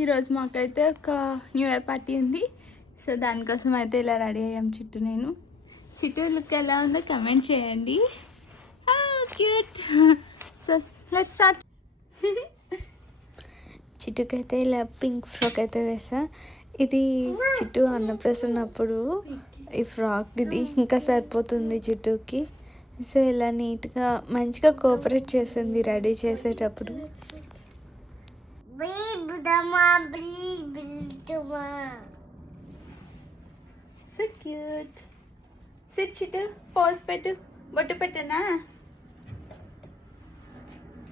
ఈరోజు మాకైతే ఒక న్యూ ఇయర్ పార్టీ ఉంది. సో దానికోసం అయితే ఇలా రెడీ అయ్యాం చిట్టు నేను. చిట్టు లుక్ ఎలా ఉందో కమెంట్ చేయండి. క్యూట్. So let's start. చిట్టుకైతే ఇలా పింక్ ఫ్రాక్ అయితే వేసా. ఇది చిట్టు అన్నప్రసన్న అప్పుడు ఈ ఫ్రాక్ ఇది ఇంకా సరిపోతుంది చిట్టుకి. సో ఇలా నీట్గా మంచిగా కోఆపరేట్ చేసింది రెడీ చేసేటప్పుడు. So cute. Sit Chittu, pose పెట్టు. బొట్టు పెట్టనా,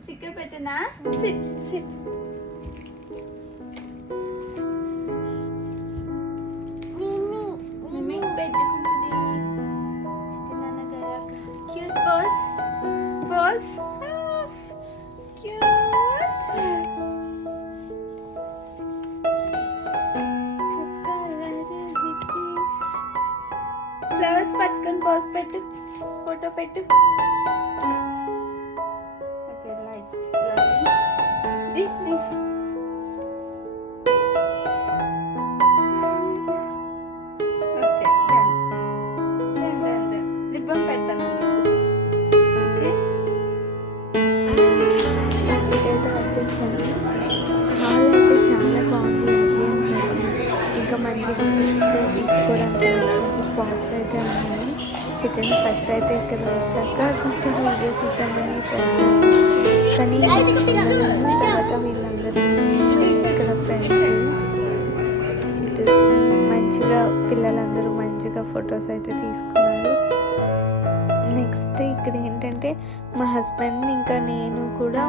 స్టిక్కర్ పెట్టనా? Sit sit. పెట్టుకుంటుంది చిట్టు నాన్న గారు. Cute pose pose. ఫ్లవర్స్ పట్టుకొని పోజ్ పెట్టు, ఫోటో పెట్టు. Okay light the the. Okay done done done done. Ribbon పెడతాను. ఓకే దానికైతే వచ్చేసాను. హాల్ అయితే చాలా బాగుంది. అంబియన్స్ అయితే ఇంకా మంచిగా పిక్స్ తీసుకోవడానికి మంచి మంచి స్పాట్స్ అయితే ఉన్నాయి. చిట్టుని ఫస్ట్ అయితే ఇక్కడ వేసాక కొంచెం వీడియో తీద్దామని ట్రై చేశాను, కానీ తర్వాత వీళ్ళందరూ ఇక్కడ ఫ్రెండ్స్ చిట్టుకి మంచిగా పిల్లలందరూ మంచిగా ఫొటోస్ అయితే తీసుకున్నారు. నెక్స్ట్ ఇక్కడ ఏంటంటే మా హస్బెండ్ ఇంకా నేను కూడా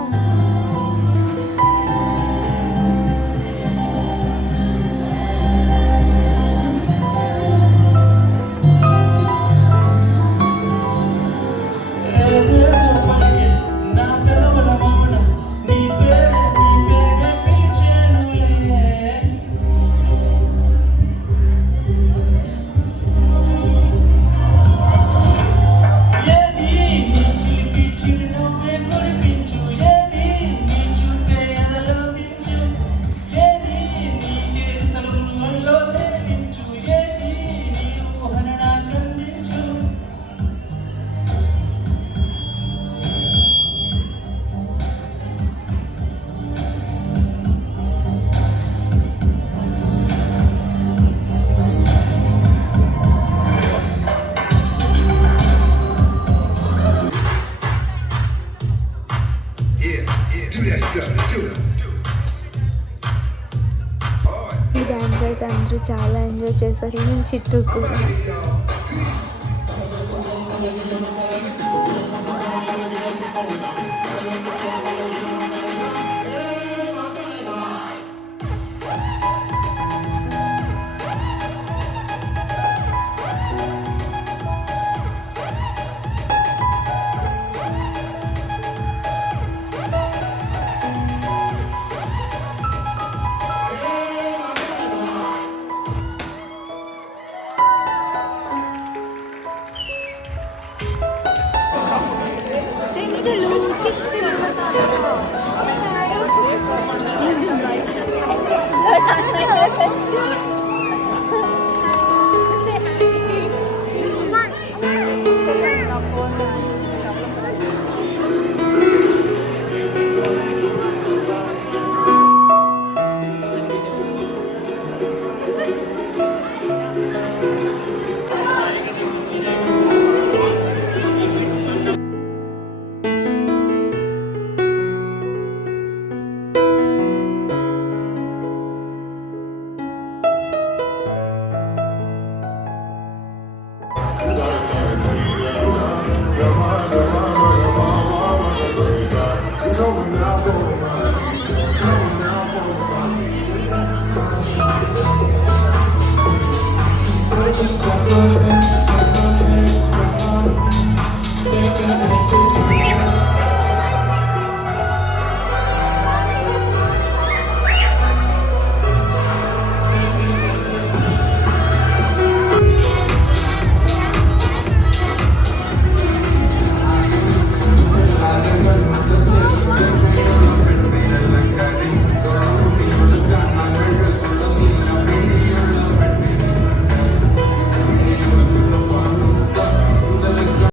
ఈ డాన్స్ అయితే అందరూ చాలా ఎంజాయ్ చేశారు, ఈవెన్ చిట్టు కూడా.